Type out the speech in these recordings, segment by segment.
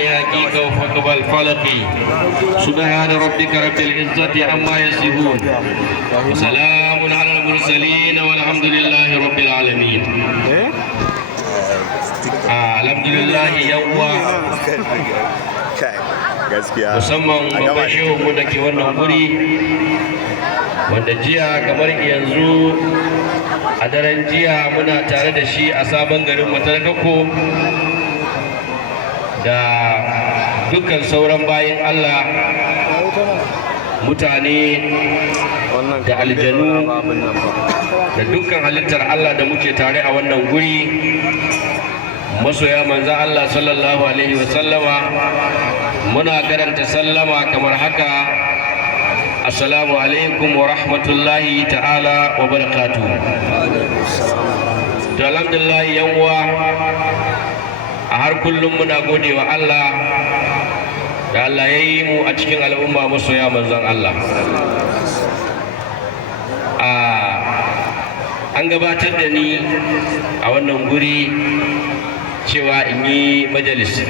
حقيقة وفقب الفلق سبحان ربك رب العزة عما يصفون وسلام على المرسلين والحمد لله رب العالمين. الحمد لله يوم musamman babban shehu da ke wannan guri wanda jiya kamar yanzu a daren jiya muna tare da shi a sabon garin Matarkako da dukkan sauran bayin Allah mutane da aljanu da dukkan halittar Allah da muke tare a wannan guri masoya manzo Allah sallallahu alaihi wasallama muna karanta sallama kamar haka: assalamu alaikum wa rahmatullahi ta'ala wa barakatuh. To alhamdulillah yan uwa, a har kullum muna gode wa Allah da Allah ya yi mu a cikin al'umma masoya manzon Allah. An gabatar da ni a wannan guri cewa in yi majalis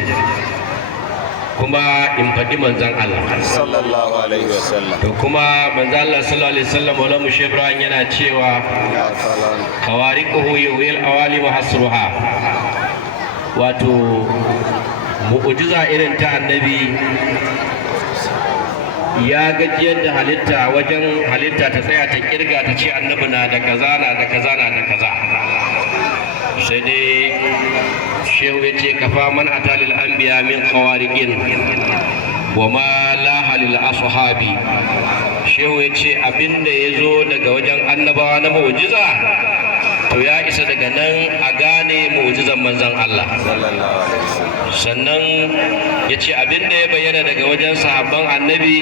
kuma in faɗi manzon Allah sallallahu alaihi wasallam. to kuma manzon Allah sallallahu alaihi wasallam wala mushebran yana cewa khawariquhu yuwil awali wa hasruha, wato mu'jiza irin ta annabi ya gajiyar da halitta wajen halitta ta tsaya ta kirga ta ce annabi na da kaza na da kaza na da kaza. Sai dai shehu ya ce kafa man atalil anbiya min khawariqin wa ma la halil ashabi. Shehu ya ce abinda ya zo daga wajen annabawa na mu'jiza to ya isa daga nan a gane mu'jizan manzon Allah. Sannan ya ce abinda ya bayyana daga wajen sahabban annabi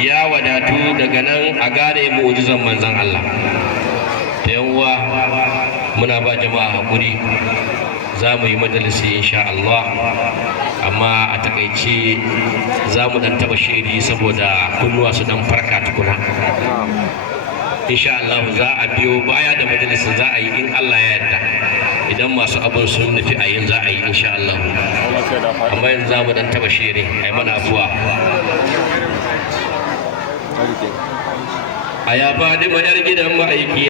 ya wadatu daga nan a gane mu'jizan manzon Allah. Da yawa muna ba jama'a hakuri, za mu yi majalisi insha Allah, amma a takaice za mu dan taba shiri saboda kunnuwa su dan farka tukuna. Insha Allah za a biyo baya da majalisin za a yi in Allah ya yarda, idan masu abin sun nufi a yin za a yi insha Allah, amma yanzu za mu dan taba shiri ai mana afuwa. A ya faɗi ma 'yar gidan ma'aiki